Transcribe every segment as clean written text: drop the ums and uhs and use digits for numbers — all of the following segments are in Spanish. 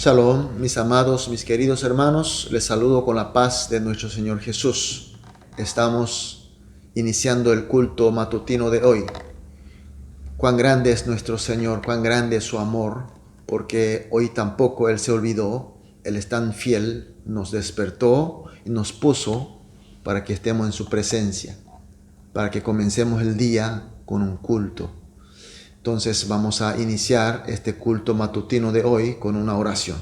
Shalom, mis amados, mis queridos hermanos, les saludo con la paz de nuestro Señor Jesús. Estamos iniciando el culto matutino de hoy. Cuán grande es nuestro Señor, cuán grande es su amor, porque hoy tampoco Él se olvidó. Él es tan fiel, nos despertó y nos puso para que estemos en su presencia, para que comencemos el día con un culto. Entonces vamos a iniciar este culto matutino de hoy con una oración.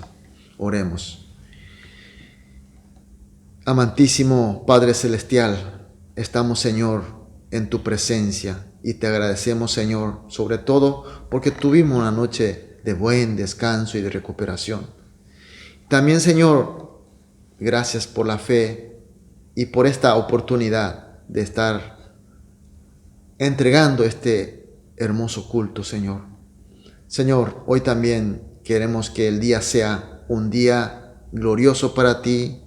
Oremos. Amantísimo Padre Celestial, estamos, Señor, en tu presencia y te agradecemos, Señor, sobre todo porque tuvimos una noche de buen descanso y de recuperación. También, Señor, gracias por la fe y por esta oportunidad de estar entregando este hermoso culto, Señor. Señor, hoy también queremos que el día sea un día glorioso para ti,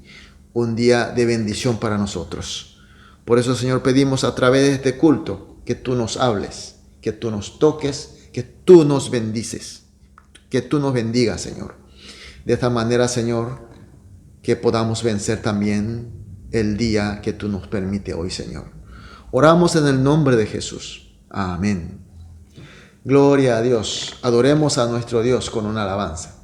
un día de bendición para nosotros. Por eso, Señor, pedimos a través de este culto que tú nos hables, que tú nos toques, que tú nos bendices, que tú nos bendigas, Señor. De esta manera, Señor, que podamos vencer también el día que tú nos permite hoy, Señor. Oramos en el nombre de Jesús. Amén. Gloria a Dios. Adoremos a nuestro Dios con una alabanza.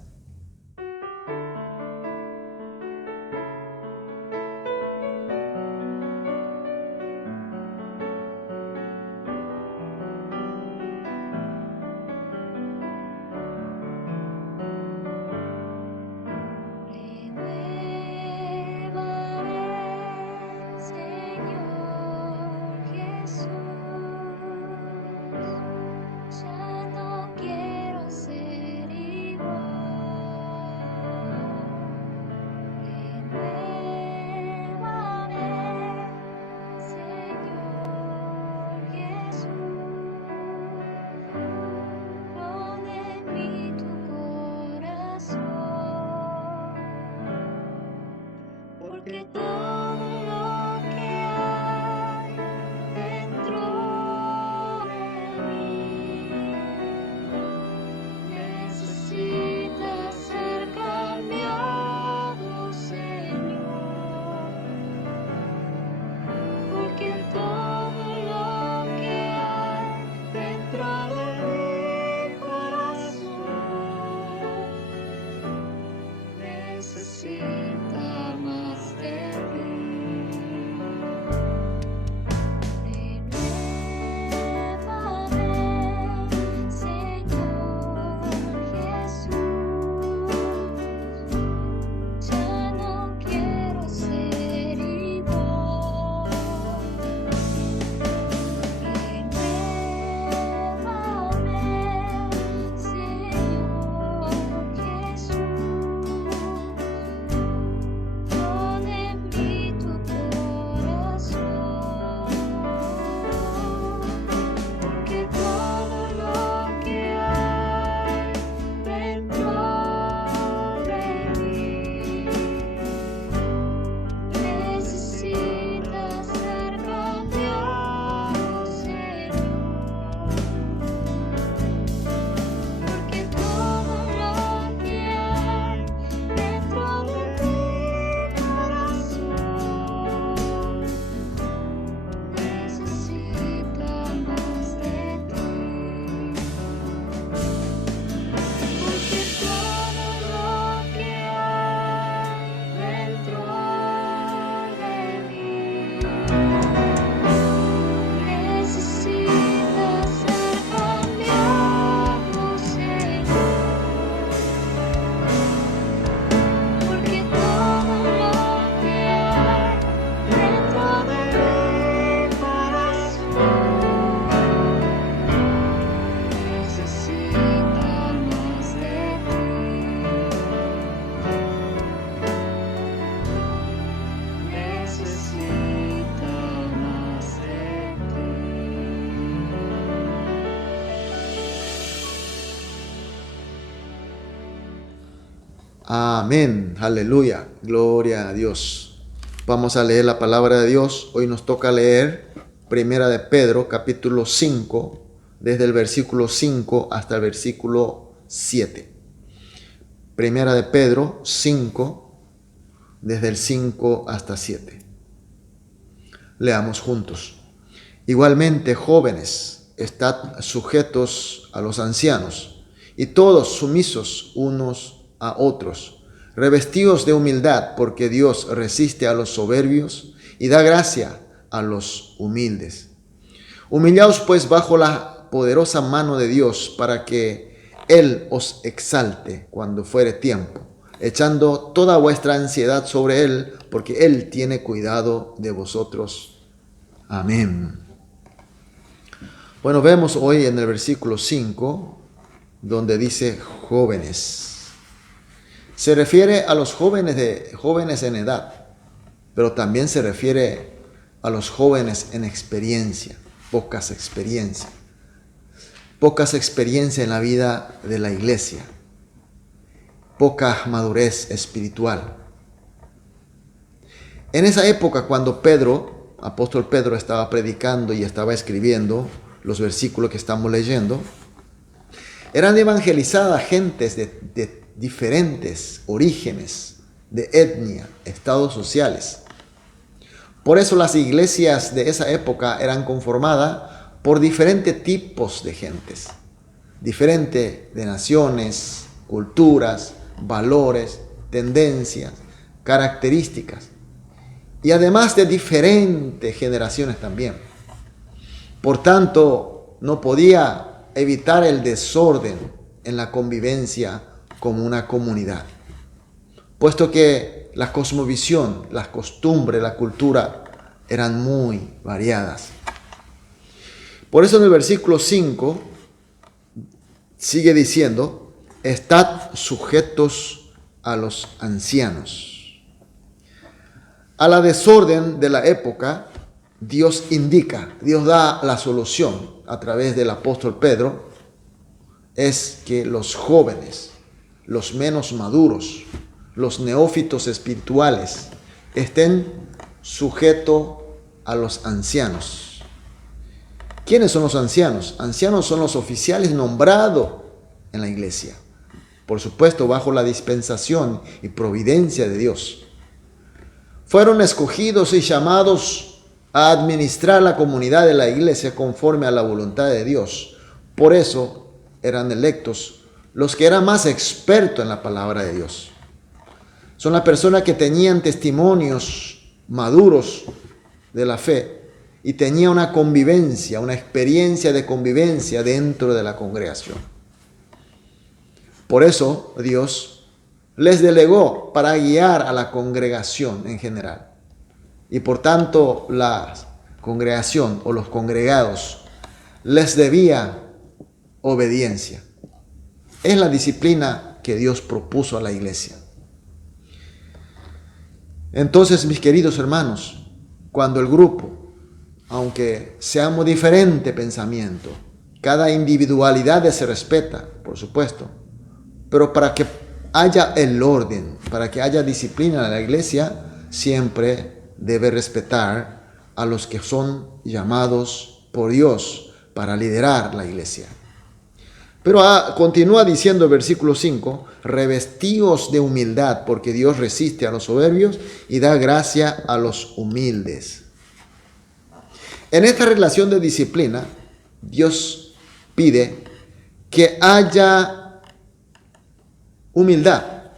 Amén, aleluya, gloria a Dios. Vamos a leer la palabra de Dios. Hoy nos toca leer Primera de Pedro, capítulo 5, desde el versículo 5 hasta el versículo 7. Primera de Pedro 5, desde el 5 hasta 7. Leamos juntos. Igualmente, jóvenes, estad sujetos a los ancianos, y todos sumisos unos a otros, revestidos de humildad, porque Dios resiste a los soberbios y da gracia a los humildes. Humillaos pues bajo la poderosa mano de Dios, para que Él os exalte cuando fuere tiempo, echando toda vuestra ansiedad sobre Él, porque Él tiene cuidado de vosotros. Amén. Bueno, vemos hoy en el versículo 5, donde dice jóvenes. Se refiere a los jóvenes en edad, pero también se refiere a los jóvenes en experiencia, pocas experiencias en la vida de la iglesia, poca madurez espiritual. En esa época, cuando apóstol Pedro, estaba predicando y estaba escribiendo los versículos que estamos leyendo, eran evangelizadas gentes de diferentes orígenes, de etnia, estados sociales. Por eso las iglesias de esa época eran conformadas por diferentes tipos de gentes, diferentes de naciones, culturas, valores, tendencias, características, y además de diferentes generaciones también. Por tanto, no podía evitar el desorden en la convivencia como una comunidad, puesto que la cosmovisión, las costumbres, la cultura eran muy variadas. Por eso en el versículo 5 sigue diciendo, estad sujetos a los ancianos. A la desorden de la época, Dios da la solución a través del apóstol Pedro, es que los jóvenes, los menos maduros, los neófitos espirituales, estén sujetos a los ancianos. ¿Quiénes son los ancianos? Ancianos son los oficiales nombrados en la iglesia, por supuesto bajo la dispensación y providencia de Dios. Fueron escogidos y llamados a administrar la comunidad de la iglesia conforme a la voluntad de Dios. Por eso eran electos los que eran más expertos en la palabra de Dios. Son las personas que tenían testimonios maduros de la fe y tenían una convivencia, una experiencia de convivencia dentro de la congregación. Por eso Dios les delegó para guiar a la congregación en general. Y por tanto la congregación o los congregados les debía obediencia. Es la disciplina que Dios propuso a la iglesia. Entonces, mis queridos hermanos, cuando el grupo, aunque seamos diferente pensamiento, cada individualidad se respeta, por supuesto, pero para que haya el orden, para que haya disciplina en la iglesia, siempre debe respetar a los que son llamados por Dios para liderar la iglesia. Pero continúa diciendo el versículo 5, revestíos de humildad, porque Dios resiste a los soberbios y da gracia a los humildes. En esta relación de disciplina, Dios pide que haya humildad,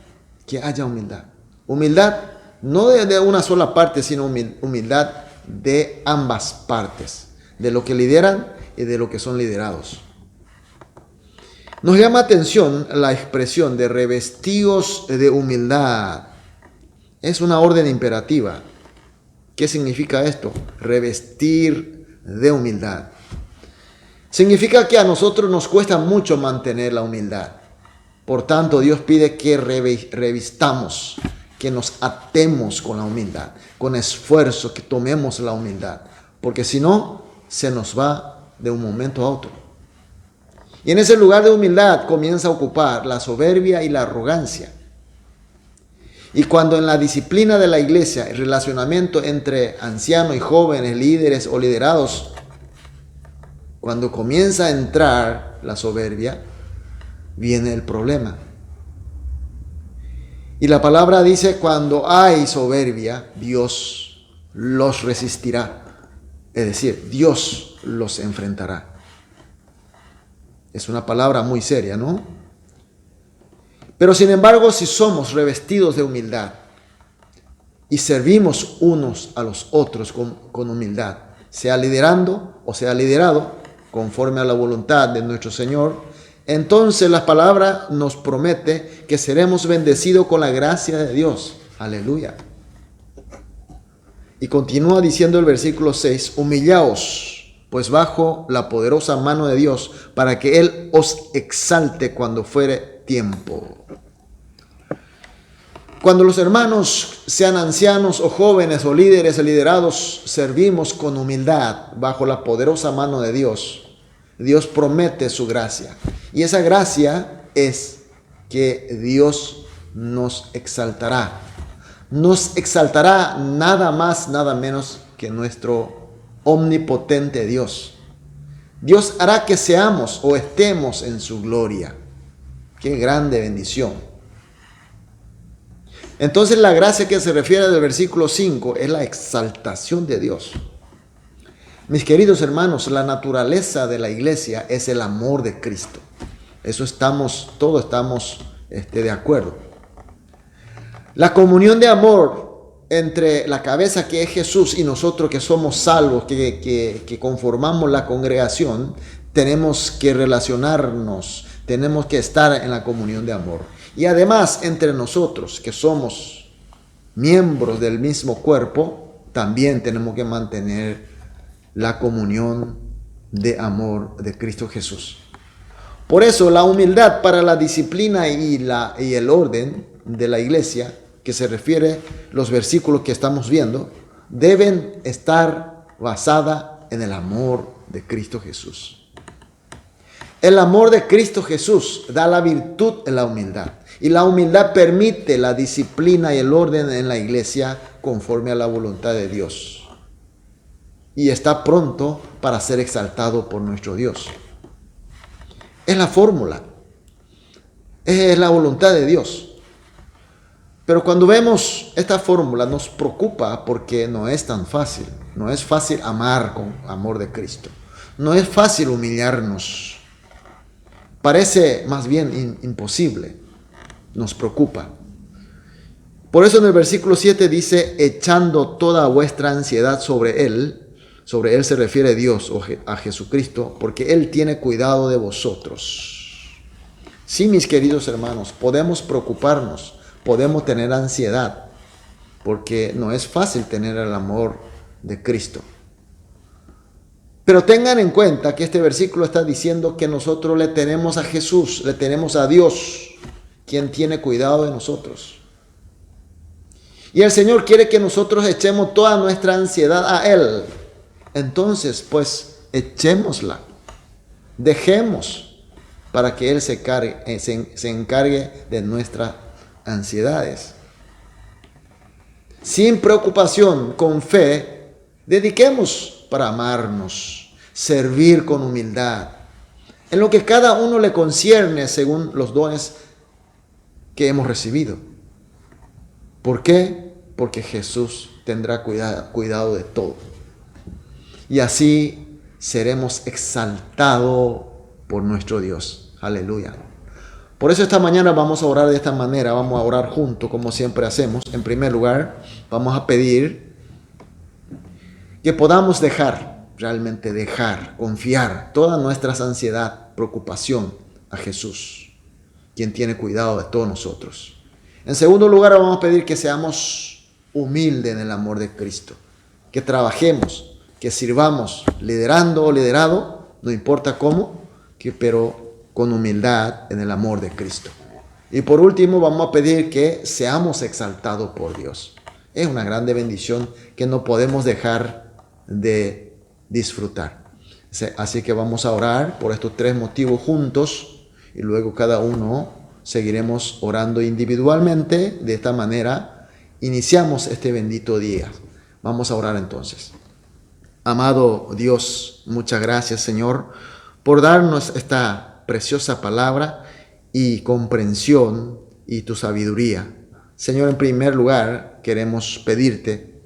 Humildad no de una sola parte, sino humildad de ambas partes, de lo que lideran y de lo que son liderados. Nos llama atención la expresión de revestidos de humildad. Es una orden imperativa. ¿Qué significa esto? Revestir de humildad. Significa que a nosotros nos cuesta mucho mantener la humildad. Por tanto, Dios pide que revistamos, que nos atemos con la humildad, con esfuerzo, que tomemos la humildad. Porque si no, se nos va de un momento a otro. Y en ese lugar de humildad comienza a ocupar la soberbia y la arrogancia. Y cuando en la disciplina de la iglesia, el relacionamiento entre ancianos y jóvenes, líderes o liderados, cuando comienza a entrar la soberbia, viene el problema. Y la palabra dice, cuando hay soberbia, Dios los resistirá. Es decir, Dios los enfrentará. Es una palabra muy seria, ¿no? Pero sin embargo, si somos revestidos de humildad y servimos unos a los otros con humildad, sea liderando o sea liderado, conforme a la voluntad de nuestro Señor, entonces la palabra nos promete que seremos bendecidos con la gracia de Dios. Aleluya. Y continúa diciendo el versículo 6, humillaos pues bajo la poderosa mano de Dios, para que Él os exalte cuando fuere tiempo. Cuando los hermanos, sean ancianos o jóvenes o líderes o liderados, servimos con humildad bajo la poderosa mano de Dios, Dios promete su gracia. Y esa gracia es que Dios nos exaltará. Nos exaltará nada más, nada menos que nuestro omnipotente Dios. Dios hará que seamos o estemos en su gloria. Qué grande bendición. Entonces la gracia que se refiere del versículo 5 es la exaltación de Dios. Mis queridos hermanos, la naturaleza de la iglesia es el amor de Cristo. Eso todos estamos de acuerdo. La comunión de amor entre la cabeza que es Jesús y nosotros que somos salvos, que conformamos la congregación, tenemos que relacionarnos, tenemos que estar en la comunión de amor. Y además, entre nosotros que somos miembros del mismo cuerpo, también tenemos que mantener la comunión de amor de Cristo Jesús. Por eso la humildad para la disciplina y el orden de la iglesia, que se refiere los versículos que estamos viendo, deben estar basada en el amor de Cristo Jesús. El amor de Cristo Jesús da la virtud en la humildad. Y la humildad permite la disciplina y el orden en la iglesia conforme a la voluntad de Dios. Y está pronto para ser exaltado por nuestro Dios. Es la fórmula. Es la voluntad de Dios. Pero cuando vemos esta fórmula nos preocupa porque no es tan fácil. No es fácil amar con amor de Cristo. No es fácil humillarnos. Parece más bien imposible. Nos preocupa. Por eso en el versículo 7 dice, echando toda vuestra ansiedad sobre Él. Sobre Él se refiere Dios o a Jesucristo, porque Él tiene cuidado de vosotros. Sí, mis queridos hermanos, podemos preocuparnos. Podemos tener ansiedad, porque no es fácil tener el amor de Cristo. Pero tengan en cuenta que este versículo está diciendo que nosotros le tenemos a Jesús, le tenemos a Dios, quien tiene cuidado de nosotros. Y el Señor quiere que nosotros echemos toda nuestra ansiedad a Él. Entonces, pues, echémosla. Dejemos para que Él se encargue de nuestras ansiedades. Sin preocupación, con fe, dediquemos para amarnos, servir con humildad, en lo que cada uno le concierne según los dones que hemos recibido. ¿Por qué? Porque Jesús tendrá cuidado de todo. Y así seremos exaltados por nuestro Dios. Aleluya. Por eso esta mañana vamos a orar de esta manera, vamos a orar juntos como siempre hacemos. En primer lugar, vamos a pedir que podamos realmente dejar, confiar toda nuestra ansiedad, preocupación a Jesús, quien tiene cuidado de todos nosotros. En segundo lugar, vamos a pedir que seamos humildes en el amor de Cristo, que trabajemos, que sirvamos, liderando o liderado, no importa cómo, pero con humildad en el amor de Cristo. Y por último vamos a pedir que seamos exaltados por Dios. Es una grande bendición que no podemos dejar de disfrutar. Así que vamos a orar por estos tres motivos juntos y luego cada uno seguiremos orando individualmente. De esta manera iniciamos este bendito día. Vamos a orar entonces. Amado Dios, muchas gracias, Señor, por darnos esta preciosa palabra y comprensión y tu sabiduría Señor, en primer lugar, queremos pedirte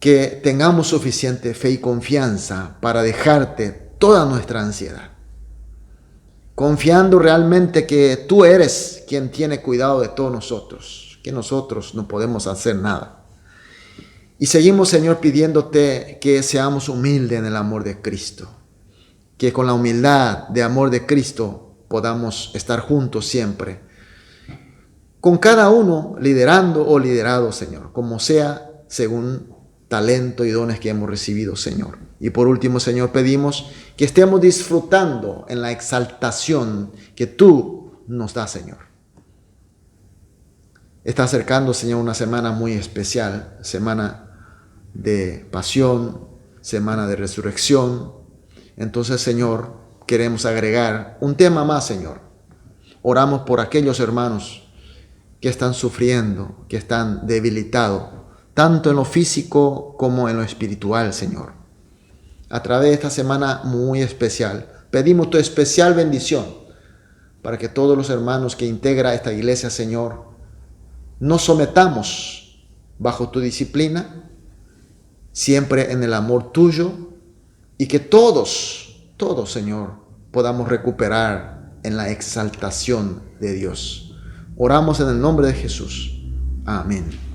que tengamos suficiente fe y confianza para dejarte toda nuestra ansiedad, confiando realmente que tú eres quien tiene cuidado de todos nosotros, que nosotros no podemos hacer nada. Y seguimos, Señor, pidiéndote que seamos humildes en el amor de Cristo, que con la humildad de amor de Cristo podamos estar juntos siempre, con cada uno liderando o liderado, Señor, como sea, según talento y dones que hemos recibido, Señor. Y por último, Señor, pedimos que estemos disfrutando en la exaltación que tú nos das, Señor. Está acercando, Señor, una semana muy especial, semana de pasión, semana de resurrección. Entonces, Señor, queremos agregar un tema más, Señor. Oramos por aquellos hermanos que están sufriendo, que están debilitados, tanto en lo físico como en lo espiritual, Señor. A través de esta semana muy especial, pedimos tu especial bendición para que todos los hermanos que integra esta iglesia, Señor, nos sometamos bajo tu disciplina, siempre en el amor tuyo, y que todos, Señor, podamos recuperar en la exaltación de Dios. Oramos en el nombre de Jesús. Amén.